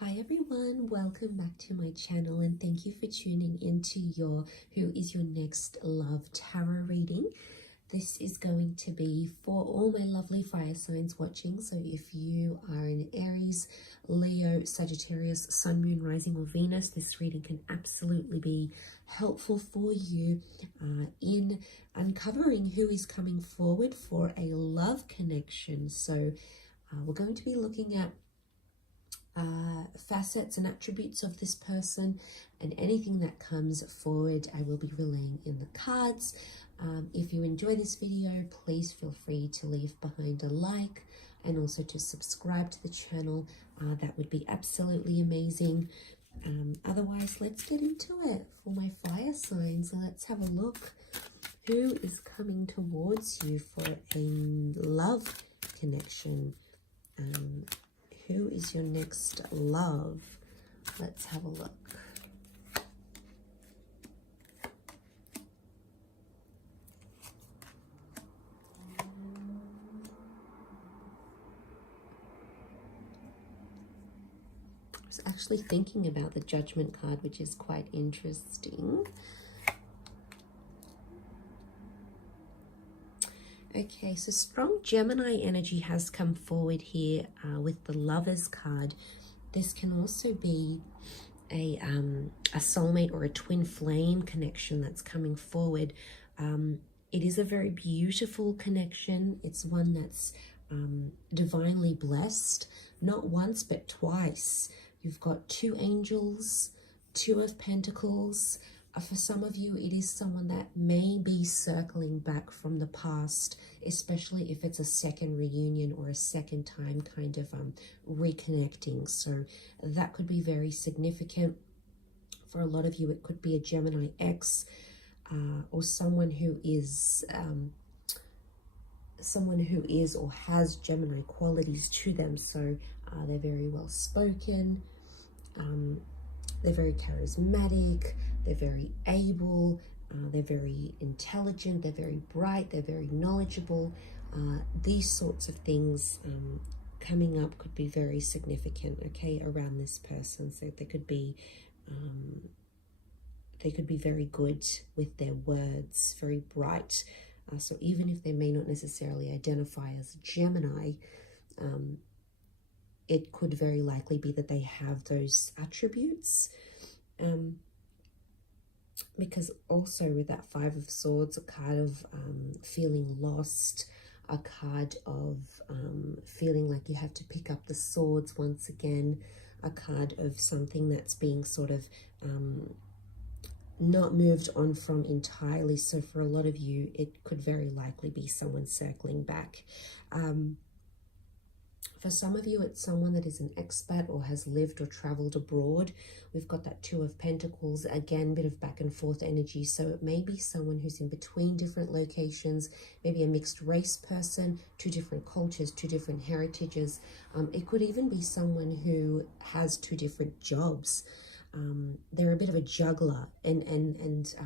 Hi everyone, welcome back to my channel and thank you for tuning into your Who is Your Next Love Tarot reading. This is going to be for all my lovely fire signs watching. So if you are an Aries, Leo, Sagittarius, Sun, Moon, Rising or Venus, this reading can absolutely be helpful for you in uncovering who is coming forward for a love connection. So we're going to be looking at facets and attributes of this person, and anything that comes forward I will be relaying in the cards. If you enjoy this video, please feel free to leave behind a like and also to subscribe to the channel. That would be absolutely amazing. Otherwise, let's get into it for my fire signs. Let's have a look. Who is coming towards you for a love connection? Who is your next love? Let's have a look. I was actually thinking about the Judgment card, which is quite interesting. Okay, so strong Gemini energy has come forward here with the Lovers card. This can also be a soulmate or a twin flame connection that's coming forward. It is a very beautiful connection. It's one that's divinely blessed, not once but twice. You've got two angels, two of pentacles. For some of you, it is someone that may be circling back from the past, especially if it's a second reunion or a second time kind of reconnecting. So that could be very significant. For a lot of you, it could be a Gemini ex or someone who is or has Gemini qualities to them. So they're very well spoken. They're very charismatic, they're very able, they're very intelligent, they're very bright, they're very knowledgeable. These sorts of things coming up could be very significant, okay, around this person. So they could be very good with their words, very bright. So even if they may not necessarily identify as Gemini, it could very likely be that they have those attributes. Because also with that Five of Swords, a card of feeling lost, a card of feeling like you have to pick up the swords once again, a card of something that's being sort of not moved on from entirely. So for a lot of you, it could very likely be someone circling back. For some of you, it's someone that is an expat or has lived or traveled abroad. We've got that Two of Pentacles, again, bit of back and forth energy. So it may be someone who's in between different locations, maybe a mixed race person, two different cultures, two different heritages. It could even be someone who has two different jobs. They're a bit of a juggler, and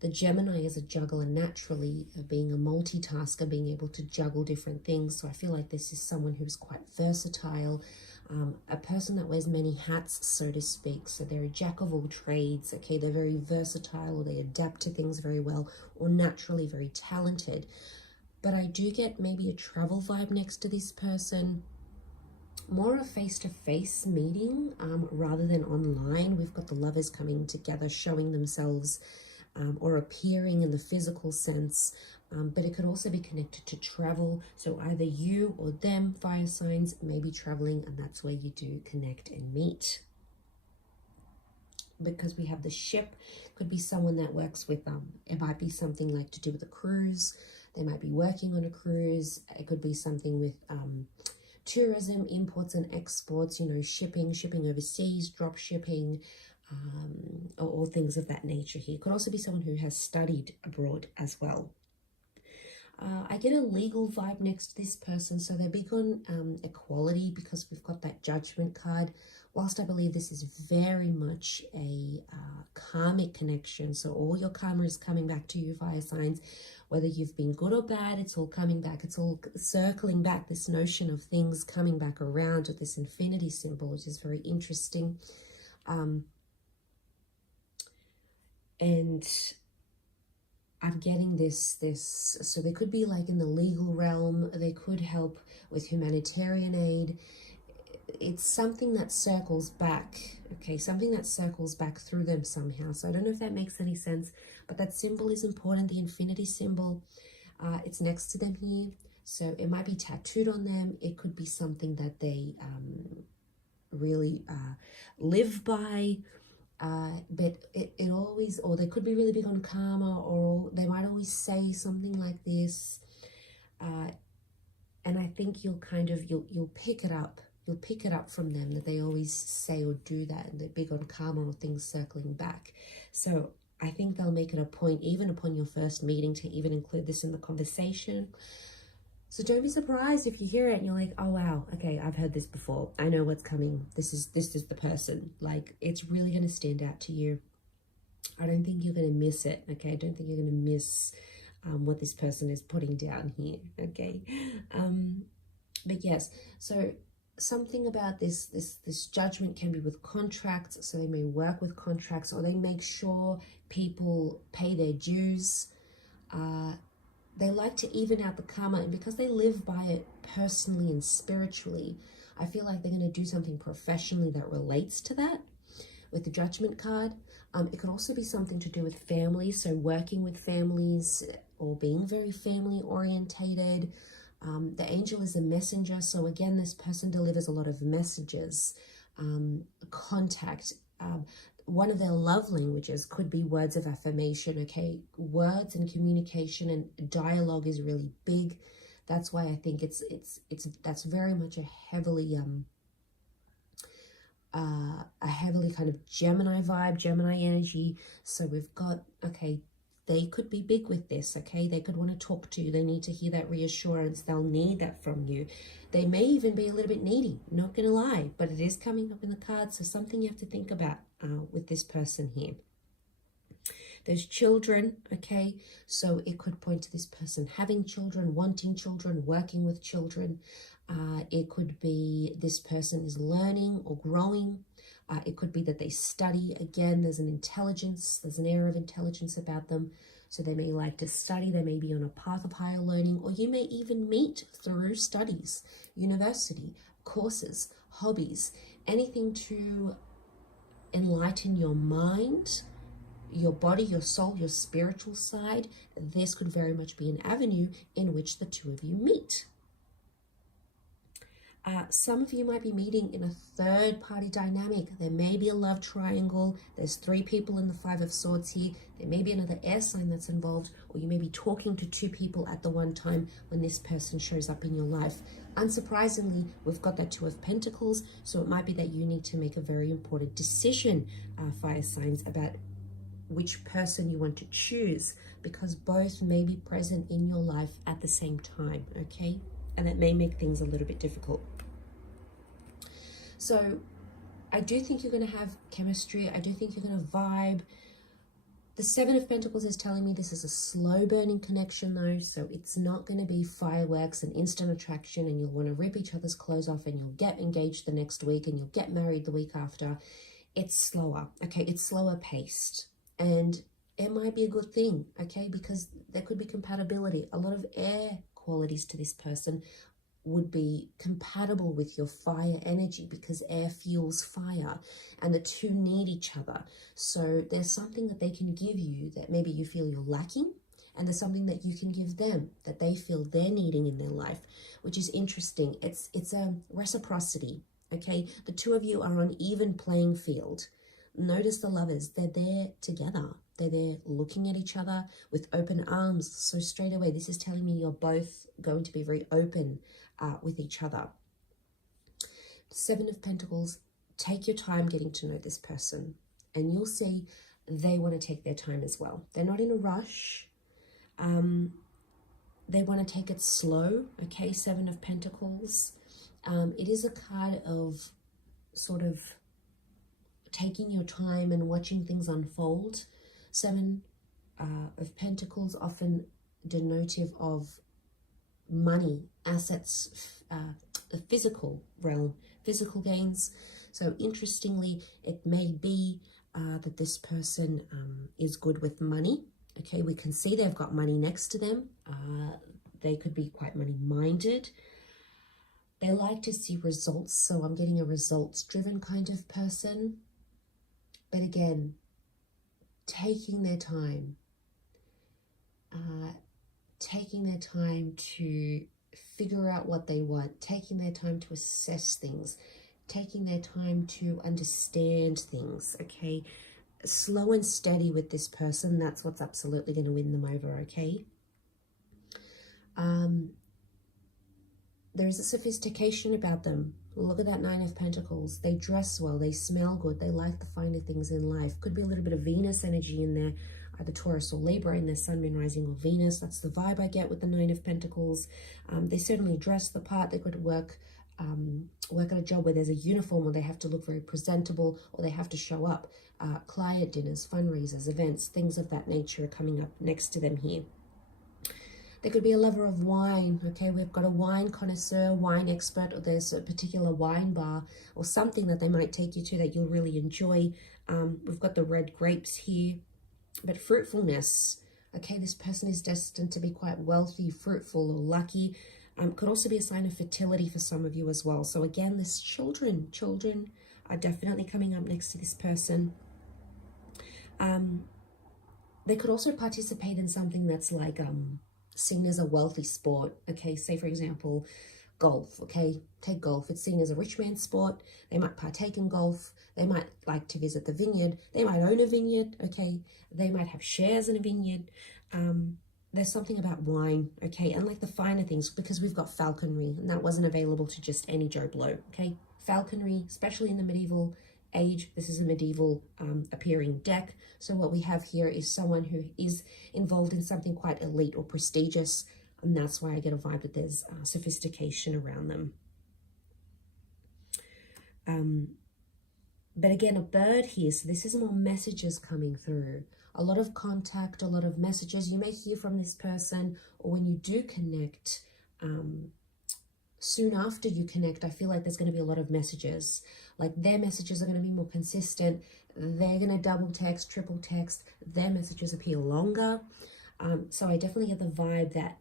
the Gemini is a juggler naturally, being a multitasker, being able to juggle different things. So I feel like this is someone who's quite versatile, a person that wears many hats, so to speak. So they're a jack of all trades, okay? They're very versatile, or they adapt to things very well, or naturally very talented. But I do get maybe a travel vibe next to this person. More a face-to-face meeting rather than online. We've got the Lovers coming together, showing themselves or appearing in the physical sense, but it could also be connected to travel. So either you or them, fire signs, may be traveling, and that's where you do connect and meet. Because we have the ship, could be someone that works with, it might be something like to do with a cruise. They might be working on a cruise. It could be something with tourism, imports and exports, you know, shipping overseas, drop shipping, or things of that nature here. Could also be someone who has studied abroad as well. I get a legal vibe next to this person, so they're big on equality because we've got that Judgment card. Whilst I believe this is very much a karmic connection, so all your karma is coming back to you, fire signs, whether you've been good or bad, it's all coming back. It's all circling back, this notion of things coming back around with this infinity symbol, which is very interesting. And I'm getting this, so they could be like in the legal realm, they could help with humanitarian aid. It's something that circles back, okay, something that circles back through them somehow. So I don't know if that makes any sense, but that symbol is important, the infinity symbol. It's next to them here, so it might be tattooed on them. It could be something that they really live by. But it always, or they could be really big on karma, or they might always say something like this, and I think you'll kind of you'll pick it up. You'll pick it up from them that they always say or do that, and they're big on karma or things circling back. So I think they'll make it a point, even upon your first meeting, to even include this in the conversation. So don't be surprised if you hear it and you're like, oh wow, okay, I've heard this before. I know what's coming. This is the person. Like, it's really going to stand out to you. I don't think you're going to miss it, okay? I don't think you're going to miss what this person is putting down here, okay? But yes, so something about this Judgment can be with contracts, so they may work with contracts, or they make sure people pay their dues. They like to even out the karma, and because they live by it personally and spiritually, I feel like they're going to do something professionally that relates to that with the Judgment card. It could also be something to do with families, so working with families or being very family orientated. The angel is a messenger, so again, this person delivers a lot of messages, contact. One of their love languages could be words of affirmation, okay? Words and communication and dialogue is really big. That's why I think that's very much a heavily kind of Gemini vibe, Gemini energy. So we've got, okay, they could be big with this, okay? They could want to talk to you. They need to hear that reassurance. They'll need that from you. They may even be a little bit needy, not going to lie, but it is coming up in the cards, so something you have to think about with this person here. There's children, okay? So it could point to this person having children, wanting children, working with children. It could be this person is learning or growing. It could be that they study. Again, there's an intelligence, there's an air of intelligence about them. So they may like to study, they may be on a path of higher learning, or you may even meet through studies, university, courses, hobbies, anything to enlighten your mind, your body, your soul, your spiritual side. This could very much be an avenue in which the two of you meet. Some of you might be meeting in a third party dynamic. There may be a love triangle. There's 3 people in the 5 of Swords here. There may be another air sign that's involved, or you may be talking to 2 people at the one time when this person shows up in your life. Unsurprisingly, we've got that 2 of Pentacles, so it might be that you need to make a very important decision, fire signs, about which person you want to choose, because both may be present in your life at the same time, okay? And that may make things a little bit difficult. So I do think you're going to have chemistry. I do think you're going to vibe. The 7 of Pentacles is telling me this is a slow burning connection though, so it's not going to be fireworks and instant attraction and you'll want to rip each other's clothes off and you'll get engaged the next week and you'll get married the week after. It's slower, okay? It's slower paced, and it might be a good thing, okay? Because there could be compatibility. A lot of air qualities to this person would be compatible with your fire energy, because air fuels fire and the two need each other. So there's something that they can give you that maybe you feel you're lacking, and there's something that you can give them that they feel they're needing in their life, which is interesting. It's a reciprocity, okay? The two of you are on even playing field. Notice the lovers, they're there together. They're there looking at each other with open arms. So straight away, this is telling me you're both going to be very open with each other. 7 of Pentacles, take your time getting to know this person, and you'll see they want to take their time as well. They're not in a rush. they want to take it slow, okay? Seven of Pentacles. It is a card of sort of taking your time and watching things unfold. Seven of Pentacles, often denotive of money, assets, the physical realm, physical gains. So interestingly, it may be that this person is good with money. Okay, we can see they've got money next to them. They could be quite money-minded. They like to see results, so I'm getting a results-driven kind of person. But again, taking their time to figure out what they want, taking their time to assess things, taking their time to understand things, okay? Slow and steady with this person. That's what's absolutely going to win them over, okay? There's a sophistication about them. Look at that Nine of Pentacles. They dress well, they smell good, they like the finer things in life. Could be a little bit of Venus energy in there, either Taurus or Libra in their Sun, Moon, Rising, or Venus. That's the vibe I get with the Nine of Pentacles. They certainly dress the part. They could work at a job where there's a uniform, or they have to look very presentable, or they have to show up. Client dinners, fundraisers, events, things of that nature are coming up next to them here. They could be a lover of wine, okay? We've got a wine connoisseur, wine expert, or there's a particular wine bar or something that they might take you to that you'll really enjoy. We've got the red grapes here, but fruitfulness, okay? This person is destined to be quite wealthy, fruitful, or lucky. Could also be a sign of fertility for some of you as well. So again, this children are definitely coming up next to this person. They could also participate in something that's like seen as a wealthy sport, okay? Say for example, golf, okay? Take golf. It's seen as a rich man's sport. They might partake in golf. They might like to visit the vineyard. They might own a vineyard, okay? They might have shares in a vineyard. There's something about wine, okay? And like the finer things, because we've got falconry, and that wasn't available to just any Joe Blow, okay? Falconry, especially in the medieval age. This is a medieval appearing deck. So what we have here is someone who is involved in something quite elite or prestigious, and that's why I get a vibe that there's sophistication around them. But again, a bird here, so this is more messages coming through. A lot of contact, a lot of messages. You may hear from this person, or when you do connect, soon after you connect, I feel like there's going to be a lot of messages. Like their messages are going to be more consistent. They're going to double text, triple text. Their messages appear longer. So I definitely get the vibe that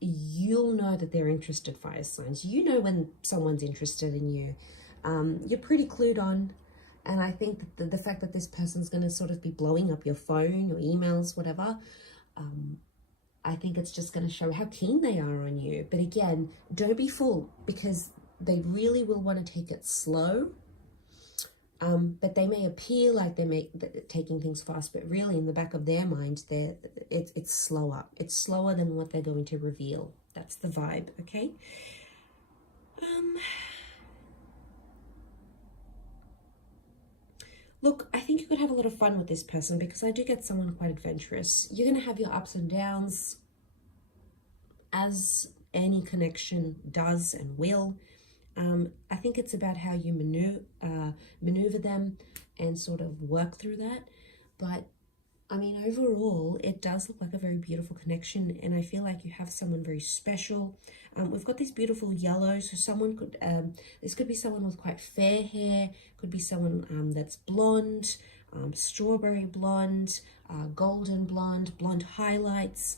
you'll know that they're interested, fire signs. You know when someone's interested in you. You're pretty clued on. And I think that the fact that this person's going to sort of be blowing up your phone, your emails, whatever, I think it's just going to show how keen they are on you. But again, don't be fooled, because they really will want to take it slow. But they may appear like they're taking things fast, but really in the back of their mind, it's slower. It's slower than what they're going to reveal. That's the vibe, okay? Look, I think you could have a lot of fun with this person, because I do get someone quite adventurous. You're going to have your ups and downs, as any connection does and will. I think it's about how you maneuver them and sort of work through that. But I mean, overall, it does look like a very beautiful connection, and I feel like you have someone very special. We've got these beautiful yellows, so someone could, this could be someone with quite fair hair, could be someone that's blonde, strawberry blonde, golden blonde, blonde highlights,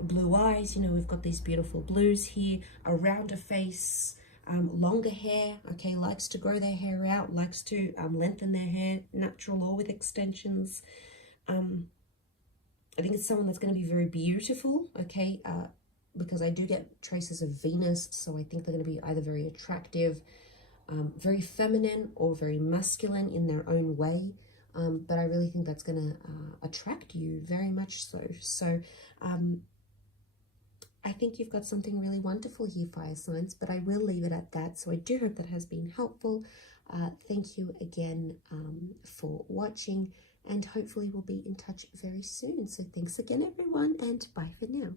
blue eyes. You know, we've got these beautiful blues here, a rounder face, longer hair, okay, likes to grow their hair out, likes to lengthen their hair, natural or with extensions. I think it's someone that's going to be very beautiful, okay, because I do get traces of Venus, so I think they're going to be either very attractive, very feminine, or very masculine in their own way. But I really think that's going to attract you very much so. So I think you've got something really wonderful here, fire signs, but I will leave it at that. So I do hope that has been helpful. Thank you again for watching, and hopefully we'll be in touch very soon. So thanks again, everyone, and bye for now.